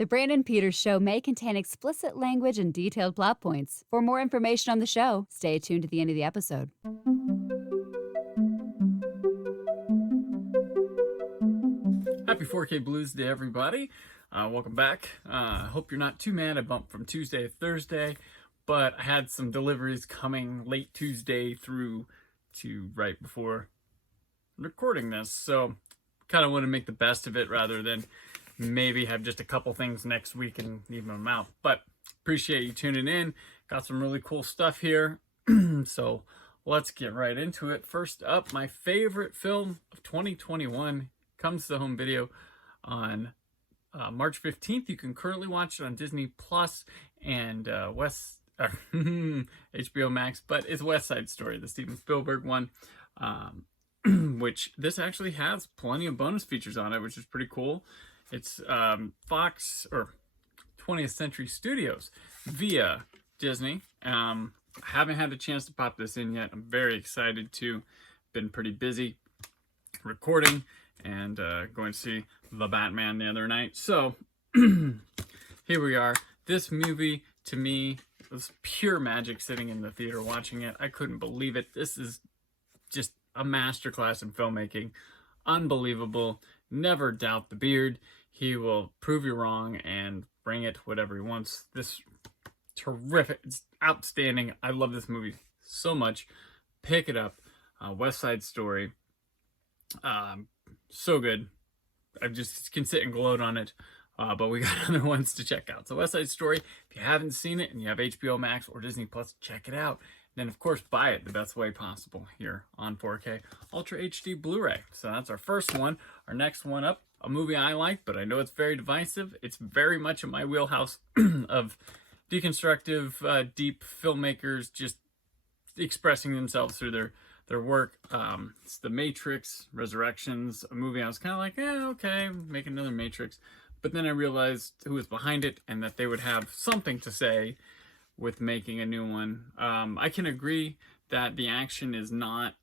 The Brandon Peters Show may contain explicit language and detailed plot points. For more information on the show, stay tuned to the end of the episode. Happy 4K Blues Day, everybody. Welcome back. Hope you're not too mad. I bumped from Tuesday to Thursday, but I had some deliveries coming late Tuesday through to right before recording this. So kind of want to make the best of it rather than maybe have just a couple things next week and leave them out. But appreciate you tuning in. Got some really cool stuff here. So let's get right into it. First up, my favorite film of 2021 comes to home video on March 15th. You can currently watch it on Disney Plus and HBO Max, but it's West Side Story, the Steven Spielberg one, which this actually has plenty of bonus features on it, which is pretty cool. It's Fox or 20th Century Studios via Disney. I haven't had a chance to pop this in yet. I'm very excited to. Been pretty busy recording and going to see The Batman the other night. So here we are. This movie, to me, was pure magic sitting in the theater watching it. I couldn't believe it. This is just a masterclass in filmmaking. Unbelievable. Never doubt the beard. He will prove you wrong and bring it whatever he wants. This terrific. It's outstanding. I love this movie so much. Pick it up. West Side Story. So good. I just can sit and gloat on it. But we got other ones to check out. So West Side Story, if you haven't seen it and you have HBO Max or Disney Plus, check it out. And then, of course, buy it the best way possible here on 4K Ultra-HD Blu-ray. So that's our first one. Our next one up, a movie I like, but I know it's very divisive. It's very much in my wheelhouse of deconstructive, deep filmmakers just expressing themselves through their work. It's The Matrix Resurrections, a movie I was kind of like, okay, make another Matrix. But then I realized who was behind it and that they would have something to say with making a new one. I can agree that the action is not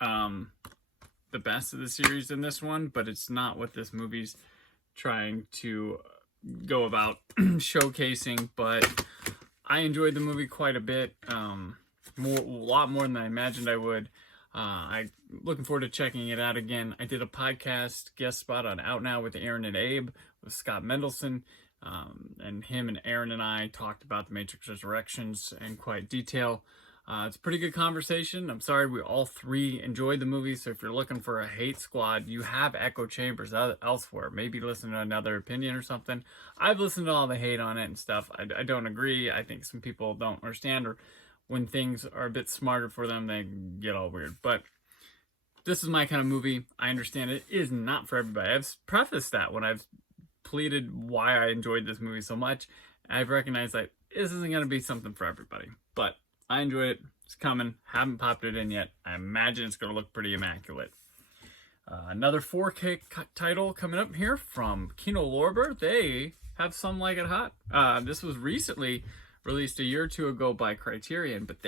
the best of the series in this one, but it's not what this movie's trying to go about showcasing. But I enjoyed the movie quite a bit, a lot more than I imagined I would. I'm looking forward to checking it out again. I did a podcast guest spot on Out Now with Aaron and Abe with Scott Mendelson. And him and Aaron and I talked about The Matrix Resurrections in quite detail. It's a pretty good conversation. I'm sorry we all three enjoyed the movie, so if you're looking for a hate squad, you have echo chambers elsewhere. Maybe listen to another opinion or something. I've listened to all the hate on it and stuff. I don't agree. I think some people don't understand, or when things are a bit smarter for them, they get all weird. But this is my kind of movie. I understand it is not for everybody. I've prefaced that when I've pleaded why I enjoyed this movie so much. I've recognized that this isn't going to be something for everybody, but I enjoy it. It's coming. Haven't popped it in yet. I imagine it's going to look pretty immaculate. Another 4K title coming up here from Kino Lorber. They have Some Like It Hot. This was recently released a year or two ago by Criterion, but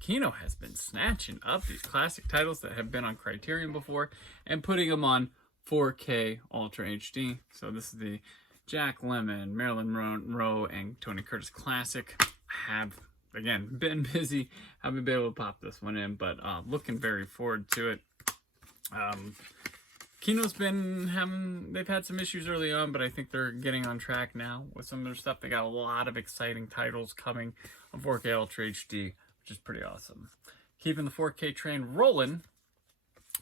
Kino has been snatching up these classic titles that have been on Criterion before and putting them on 4K Ultra HD. So this is the Jack Lemmon, Marilyn Monroe, and Tony Curtis classic. I have, again, been busy. Haven't been able to pop this one in, but looking very forward to it. Kino's they've had some issues early on, but I think they're getting on track now with some of their stuff. They got a lot of exciting titles coming on 4K Ultra HD, which is pretty awesome. Keeping the 4K train rolling,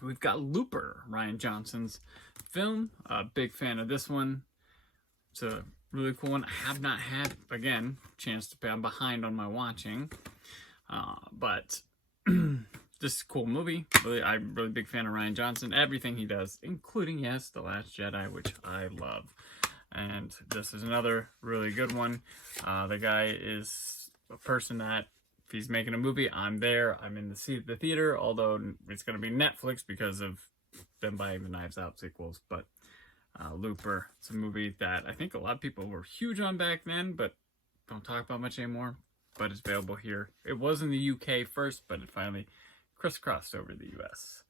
we've got Looper, Rian Johnson's film. Big fan of this one. It's a really cool one. I have not had, again, chance to pay. I'm behind on my watching. But this is a cool movie. I'm a really big fan of Rian Johnson. Everything he does, including, yes, The Last Jedi, which I love. And this is another really good one. The guy is a person that, if he's making a movie, I'm there. I'm in the theater, although it's going to be Netflix because of them buying the Knives Out sequels. But Looper, it's a movie that I think a lot of people were huge on back then, but don't talk about much anymore. But it's available here. It was in the UK first, but it finally crisscrossed over the US.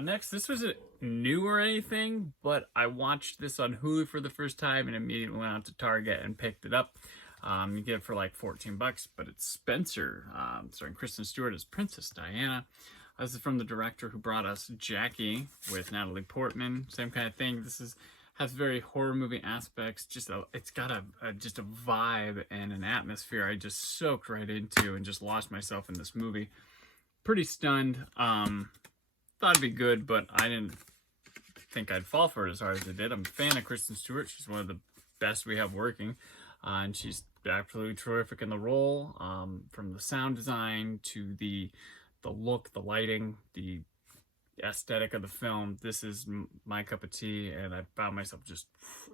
Next, this wasn't new or anything, but I watched this on Hulu for the first time and immediately went out to Target and picked it up. You get it for like $14, but it's Spencer, starring Kristen Stewart as Princess Diana. This is from the director who brought us Jackie with Natalie Portman. Same kind of thing. Has very horror movie aspects. It's got just a vibe and an atmosphere I just soaked right into and just lost myself in this movie. Pretty stunned. Thought it'd be good, but I didn't think I'd fall for it as hard as I did. I'm a fan of Kristen Stewart. She's one of the best we have working, and she's absolutely terrific in the role. From the sound design to the look, the lighting, the aesthetic of the film. This is my cup of tea, and I found myself just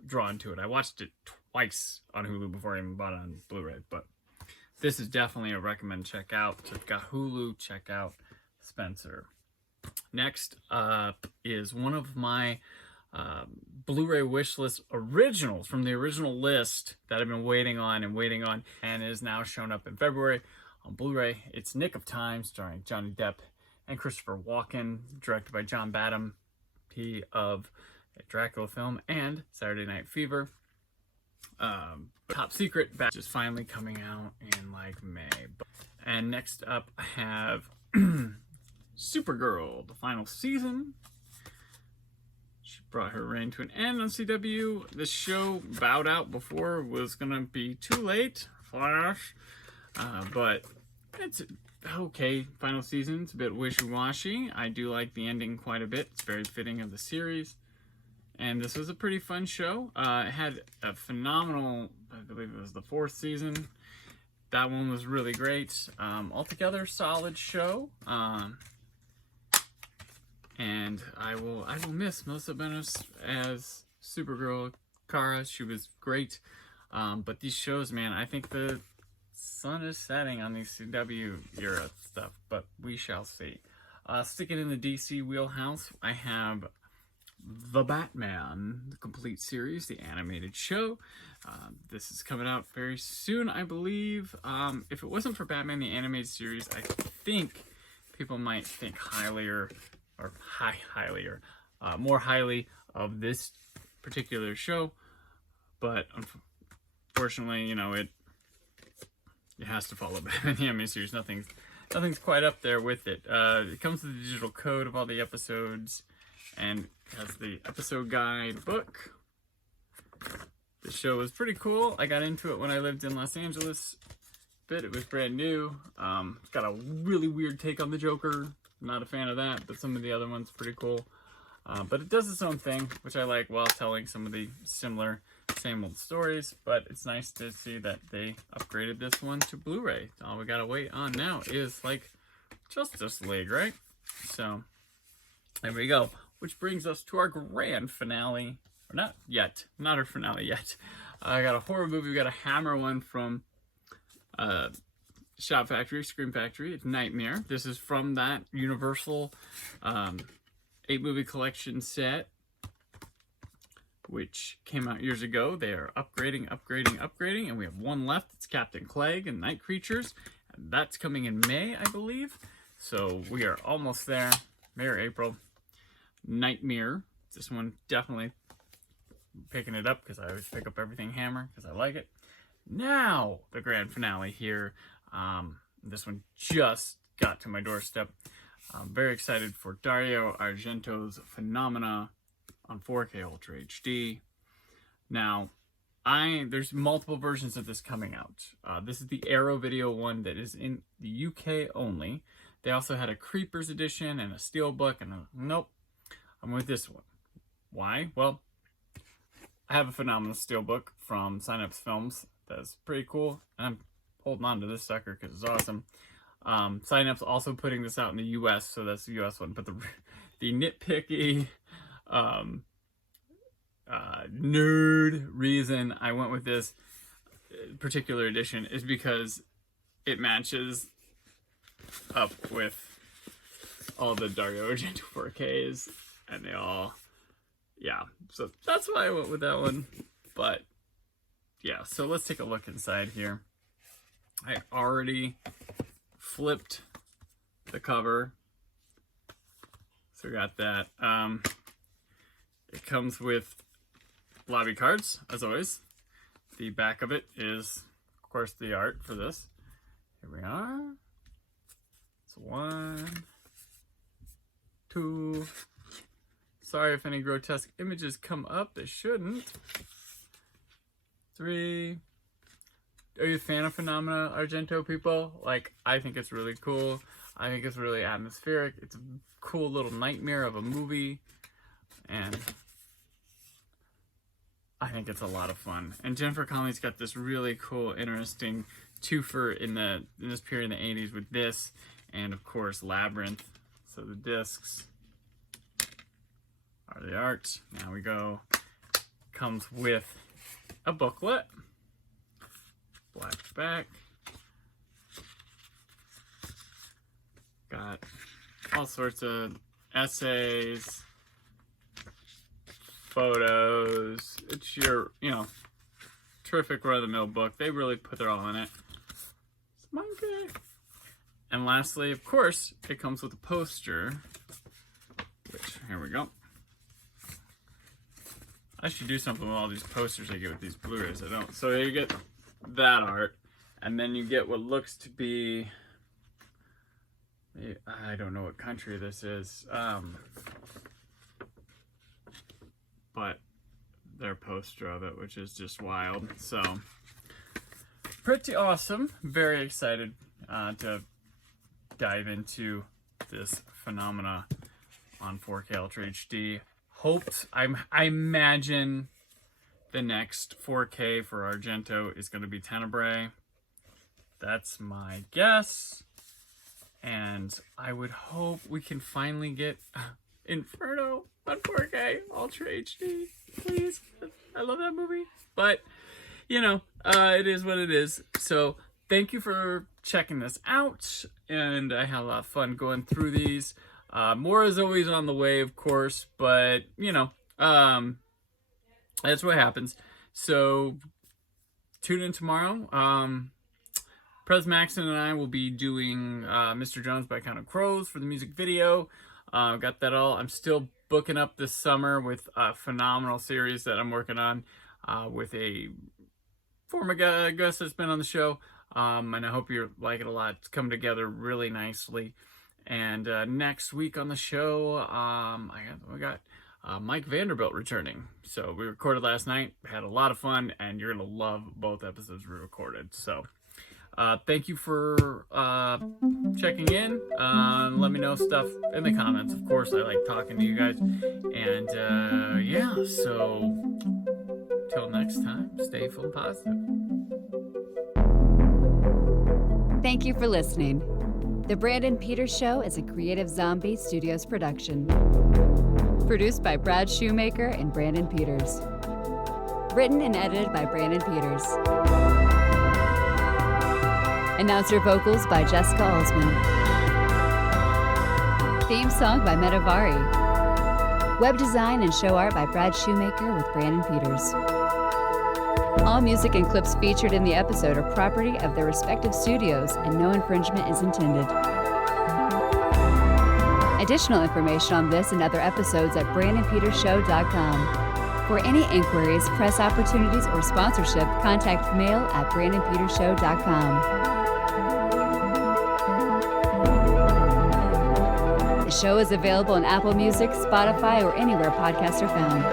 drawn to it. I watched it twice on Hulu before I even bought it on Blu-ray, but this is definitely a recommend check out. So if you've got Hulu, check out Spencer. Next up is one of my Blu-ray wishlist originals from the original list that I've been waiting on and is now shown up in February on Blu-ray. It's Nick of Time, starring Johnny Depp and Christopher Walken, directed by John Badham, he of a Dracula film and Saturday Night Fever. Top Secret is finally coming out in like May. And next up I have Supergirl, the final season. She brought her reign to an end on CW. This show bowed out before it was gonna be too late. Flash. But it's okay. Final season. It's a bit wishy-washy. I do like the ending quite a bit. It's very fitting of the series. And this was a pretty fun show. It had a phenomenal, I believe it was the 4th season. That one was really great. Altogether, solid show. And I will miss Melissa Benoist as Supergirl Kara. She was great. But these shows, man, I think the sun is setting on these CW era stuff, but we shall see. Sticking in the DC wheelhouse, I have The Batman, the complete series, the animated show. This is coming out very soon, I believe. If it wasn't for Batman, the animated series, I think people might think more highly of this particular show. But unfortunately, you know, it has to follow Batman the animated series. Nothing's quite up there with it. It comes with the digital code of all the episodes and has the episode guide book. The show was pretty cool. I got into it when I lived in Los Angeles. It was brand new. It's got a really weird take on the Joker. Not a fan of that, but some of the other ones are pretty cool. But it does its own thing, which I like, while telling some of the similar, same old stories. But it's nice to see that they upgraded this one to Blu-ray. All we gotta wait on now is like Justice League, right? So there we go. Which brings us to our grand finale. Or not yet. Not our finale yet. I got a horror movie. We got a Hammer one from Shout Factory, Scream Factory. It's Nightmare. This is from that Universal 8-movie collection set, which came out years ago. They are upgrading, and we have one left. It's Captain Clegg and Night Creatures, and that's coming in May, I believe. So we are almost there. May or April. Nightmare. This one definitely picking it up because I always pick up everything Hammer because I like it. Now the grand finale here. This one just got to my doorstep. I'm very excited for Dario Argento's Phenomena on 4K Ultra HD. Now, there's multiple versions of this coming out. This is the Arrow Video one that is in the UK only. They also had a Creepers edition and a Steelbook, and nope, I'm with this one. Why? Well, I have a Phenomena Steelbook from Synapse Films that's pretty cool, and I'm holding on to this sucker because it's awesome. Synapse also putting this out in the US, so that's the US one. But the nitpicky nerd reason I went with this particular edition is because it matches up with all the Dario Argento 4Ks, and they all, yeah. So that's why I went with that one. But yeah, so let's take a look inside here. I already flipped the cover. So we got that. It comes with lobby cards, as always. The back of it is, of course, the art for this. Here we are. It's 1, 2. Sorry if any grotesque images come up. They shouldn't. 3. Are you a fan of Phenomena Argento, people? Like, I think it's really cool. I think it's really atmospheric. It's a cool little nightmare of a movie. And I think it's a lot of fun. And Jennifer Connelly's got this really cool, interesting twofer in this period in the 80s with this. And, of course, Labyrinth. So the discs are the art. Now we go. Comes with a booklet. Black back. Got all sorts of essays, photos. It's your, terrific run-of-the-mill book. They really put their all in it. It's monkey. And lastly, of course, it comes with a poster. Which, here we go. I should do something with all these posters I get with these Blu-rays. I don't. So you get that art, and then you get what looks to be, I don't know what country this is, but their poster of it, which is just wild. So pretty awesome. Very excited to dive into this Phenomena on 4K Ultra HD. I imagine the next 4K for Argento is going to be Tenebrae. That's my guess. And I would hope we can finally get Inferno on 4K Ultra HD. Please. I love that movie. But, it is what it is. So thank you for checking this out. And I had a lot of fun going through these. More is always on the way, of course. But, that's what happens. So tune in tomorrow. Prez Maxon and I will be doing Mr. Jones by Count of Crows for the music video. Got that all. I'm still booking up this summer with a phenomenal series that I'm working on with a former guest that's been on the show. And I hope you like it a lot. It's come together really nicely. And next week on the show, we got Mike Vanderbilt returning. So we recorded last night, had a lot of fun, and you're going to love both episodes we recorded. So thank you for checking in. Let me know stuff in the comments. Of course, I like talking to you guys. And so till next time, stay full positive. Thank you for listening. The Brandon Peters Show is a Creative Zombie Studios production. Produced by Brad Shoemaker and Brandon Peters. Written and edited by Brandon Peters. Announcer vocals by Jessica Alsman. Theme song by Metavari. Web design and show art by Brad Shoemaker with Brandon Peters. All music and clips featured in the episode are property of their respective studios, and no infringement is intended. Additional information on this and other episodes at BrandonPetersShow.com. For any inquiries, press opportunities, or sponsorship, contact mail at BrandonPetersShow.com. The show is available on Apple Music, Spotify, or anywhere podcasts are found.